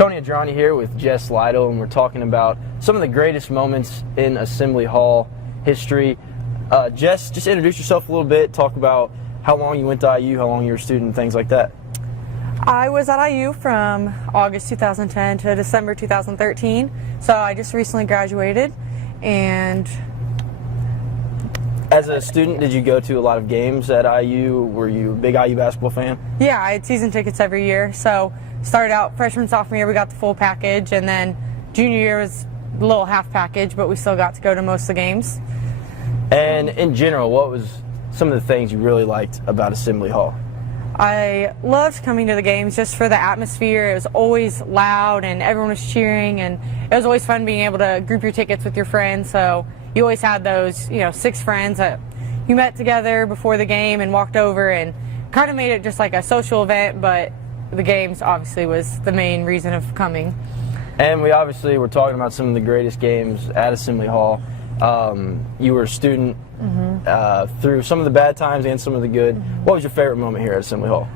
Tony Adrani here with Jess Lytle, and we're talking about some of the greatest moments in Assembly Hall history. Jess, just introduce yourself a little bit, talk about how long you went to IU, how long you were a student, things like that. I was at IU from August 2010 to December 2013, so I just recently graduated. And as a student, did you go to a lot of games at IU? Were you a big IU basketball fan? Yeah, I had season tickets every year. So started out freshman, sophomore year, we got the full package, and then junior year was a little half package, but we still got to go to most of the games. And in general, what was some of the things you really liked about Assembly Hall? I loved coming to the games just for the atmosphere. It was always loud and everyone was cheering, and it was always fun being able to group your tickets with your friends. So you always had those, 6 friends that you met together before the game and walked over, and kind of made it just like a social event, but the games obviously was the main reason of coming. And we obviously were talking about some of the greatest games at Assembly Hall. You were a student through some of the bad times and some of the good. What was your favorite moment here at Assembly Hall?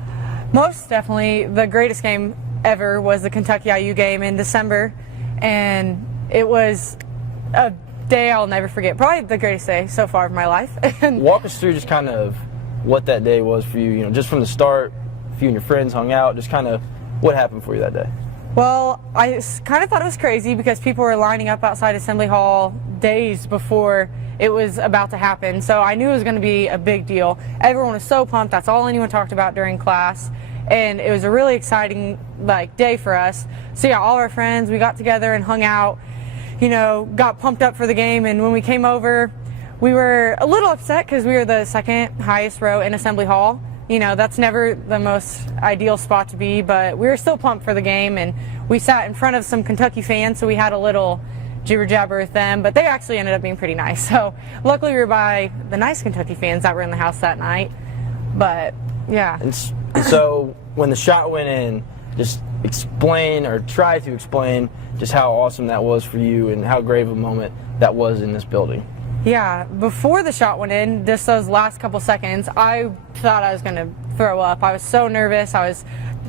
Most definitely the greatest game ever was the Kentucky IU game in December, and it was a day I'll never forget. Probably the greatest day so far of my life. Walk us through just kind of what that day was for you, just from the start, if you and your friends hung out, just kind of what happened for you that day. Well, I kind of thought it was crazy because people were lining up outside Assembly Hall days before it was about to happen. So I knew it was going to be a big deal. Everyone was so pumped. That's all anyone talked about during class. And it was a really exciting day for us. So yeah, all our friends, we got together and hung out, got pumped up for the game. And when we came over, we were a little upset because we were the second highest row in Assembly Hall. That's never the most ideal spot to be, but we were still pumped for the game, and we sat in front of some Kentucky fans, so we had a little jibber jabber with them, but they actually ended up being pretty nice. So luckily we were by the nice Kentucky fans that were in the house that night. But yeah. And so when the shot went in, just explain or try to explain just how awesome that was for you and how great of a moment that was in this building. Yeah, before the shot went in, just those last couple seconds, I thought I was going to throw up. I was so nervous. I was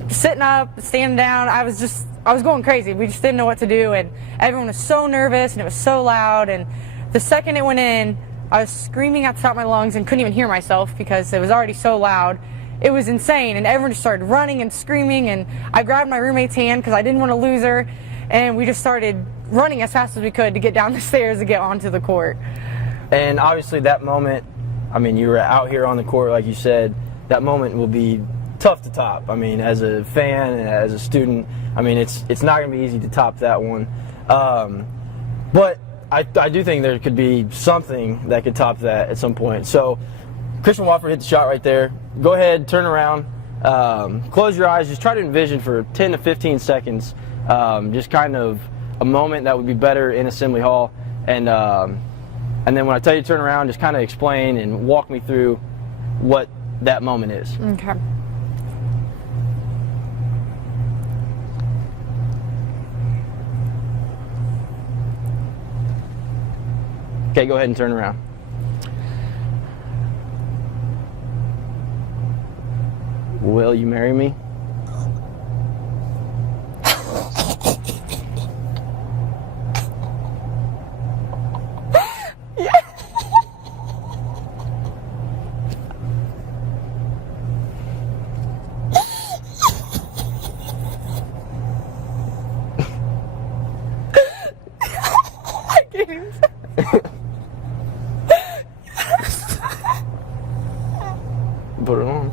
sitting up, standing down. I was going crazy. We just didn't know what to do, and everyone was so nervous, and it was so loud. And the second it went in, I was screaming at the top of my lungs and couldn't even hear myself because it was already so loud. It was insane, and everyone just started running and screaming, and I grabbed my roommate's hand because I didn't want to lose her, and we just started running as fast as we could to get down the stairs to get onto the court. And obviously that moment, you were out here on the court, like you said, that moment will be tough to top. As a fan and as a student, it's not going to be easy to top that one. But I do think there could be something that could top that at some point. So Christian Watford hit the shot right there. Go ahead, turn around, close your eyes, just try to envision for 10 to 15 seconds just kind of a moment that would be better in Assembly Hall. And then when I tell you to turn around, just kind of explain and walk me through what that moment is. Okay. Okay, go ahead and turn around. Will you marry me? Put it on.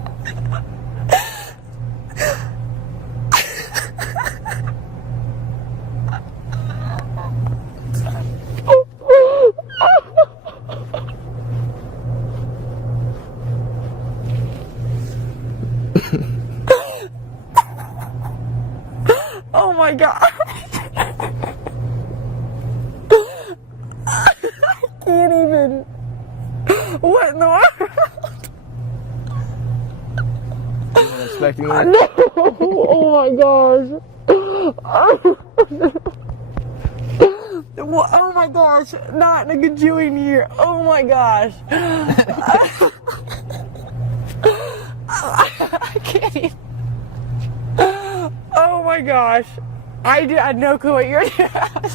Oh my God. I can't even. What in the world? You weren't expecting that? No. Oh my gosh. Oh my gosh. Not in a gajillion year. Oh my gosh. I can't even. Oh my gosh. I had no clue what you were doing.